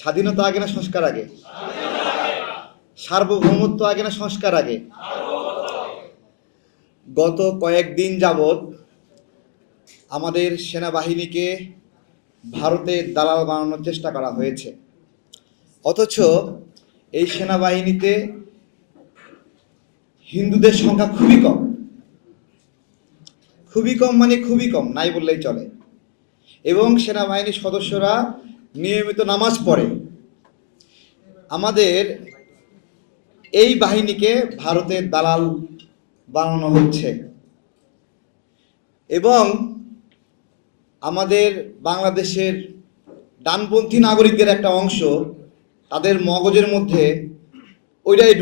স্বাধীনতা আগে না সংস্কার আগে? সার্বভৌমত্ব আগে না সংস্কার আগে? গত কয়েকদিন যাবৎ আমাদের সেনাবাহিনীকে ভারতের দালাল বানানোর চেষ্টা করা হয়েছে, অথচ এই সেনাবাহিনীতে হিন্দুদের সংখ্যা খুবই কম। খুবই কম মানে খুবই কম, নাই বললেই চলে। এবং সেনাবাহিনীর সদস্যরা নিয়মিত নামাজ পড়ে। আমাদের এই বাহিনীকে ভারতের দালাল বানানো হচ্ছে এবং আমাদের বাংলাদেশের ডানপন্থী নাগরিকদের একটা অংশ, তাদের মগজের মধ্যে ওইটাই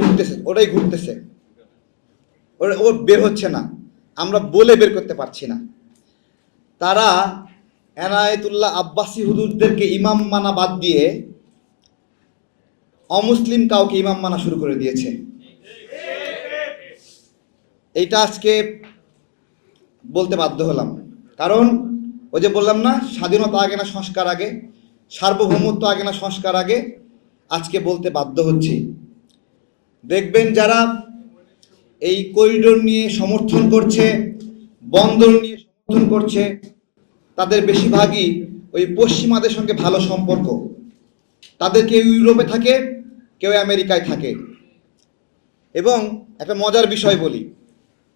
ঘুরতেছে, ও বের হচ্ছে না, আমরা বলে বের করতে পারছি না। তারা এনায়েতুল্লাহ আব্বাসী হুজুরদেরকে ইমাম মানা বাদ দিয়ে অমুসলিম কাউকে ইমাম মানা শুরু করে দিয়েছে। এইটা আজকে বলতে বাধ্য হলাম, কারণ ওই যে বললাম না, স্বাধীনতা আগে না সংস্কার আগে, সার্বভৌমত্ব আগে না সংস্কার আগে। আজকে বলতে বাধ্য হচ্ছি। দেখবেন যারা এই করিডোর নিয়ে সমর্থন করছে, বন্দর নিয়ে সমর্থন করছে, তাদের বেশিরভাগই ওই পশ্চিমাদের সঙ্গে ভালো সম্পর্ক। তাদের কেউ ইউরোপে থাকে, কেউ আমেরিকায় থাকে। এবং একটা মজার বিষয় বলি,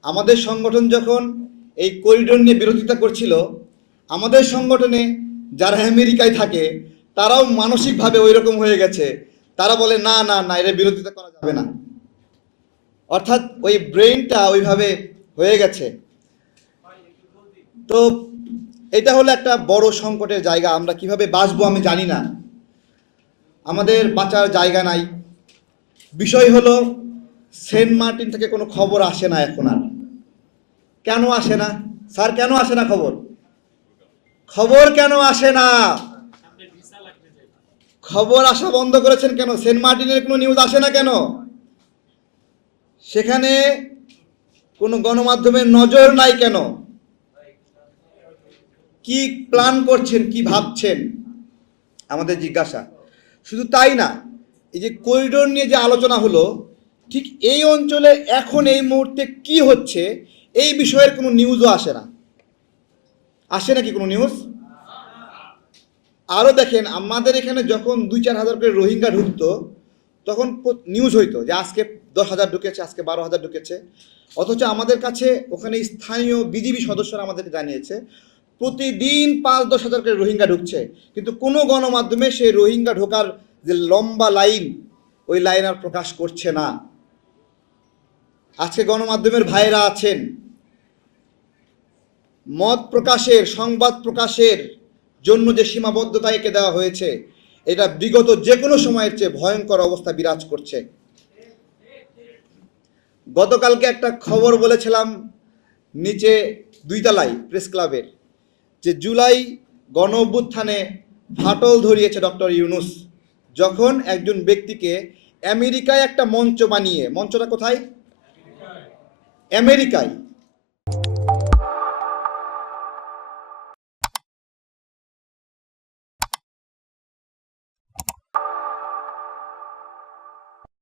আমাদের সংগঠন যখন এই করিডোর নিয়ে বিরোধিতা করছিল, আমাদের সংগঠনে যারা আমেরিকায় থাকে তারাও মানসিকভাবে ওই রকম হয়ে গেছে। তারা বলে না না না, এর বিরোধিতা করা যাবে না। অর্থাৎ ওই ব্রেইনটা ওইভাবে হয়ে গেছে। তো এটা হলো একটা বড় সংকটের জায়গা। আমরা কিভাবে বাঁচবো আমি জানি না, আমাদের বাঁচার জায়গা নাই। বিষয় হলো সেন্ট মার্টিন থেকে কোনো খবর আসে না এখন আর। কেন আসে না স্যার? কেন আসে না খবর কেন আসে না? খবর আসা বন্ধ করেছেন কেন? সেন্ট মার্টিনের কোনো নিউজ আসে না কেন? সেখানে কোনো গণমাধ্যমের নজর নাই কেন? কি প্ল্যান করছেন, কি ভাবছেন, আমাদের জিজ্ঞাসা। শুধু তাই না, এই যে করিডোর নিয়ে যে আলোচনা হলো, ঠিক এই অঞ্চলে এখন এই মুহূর্তে কি হচ্ছে এই বিষয়ের কোনো নিউজও আসে না। আসে নাকি কোনো নিউজ? আরও দেখেন, আমাদের এখানে যখন 2-4 হাজার করে রোহিঙ্গা ঢুকতো, তখন নিউজ হইতো যে আজকে 10,000 ঢুকেছে, আজকে 12,000 ঢুকেছে। অথচ আমাদের কাছে ওখানে স্থানীয় বিজিবি সদস্যরা আমাদেরকে জানিয়েছে প্রতিদিন 5-10 হাজার করে রোহিঙ্গা ঢুকছে, কিন্তু কোনো গণমাধ্যমে সেই রোহিঙ্গা ঢোকার যে লম্বা লাইন, ওই লাইন আর প্রকাশ করছে না। আজকে গণমাধ্যমের ভাইয়েরা আছেন, মত প্রকাশের, সংবাদ প্রকাশের জন্য যে সীমাবদ্ধতা একে দেওয়া হয়েছে, এটা বিগত যে কোনো সময়ের চেয়ে ভয়ঙ্কর অবস্থা বিরাজ করছে। গতকালকে একটা খবর বলেছিলাম নিচে 2 তলায় প্রেস ক্লাবের, যে জুলাই গণ অভ্যুত্থানে ফাটল ধরিয়েছে ডক্টর ইউনূস, যখন একজন ব্যক্তিকে আমেরিকায় একটা মঞ্চ বানিয়ে, মঞ্চটা কোথায়? আমেরিকায়,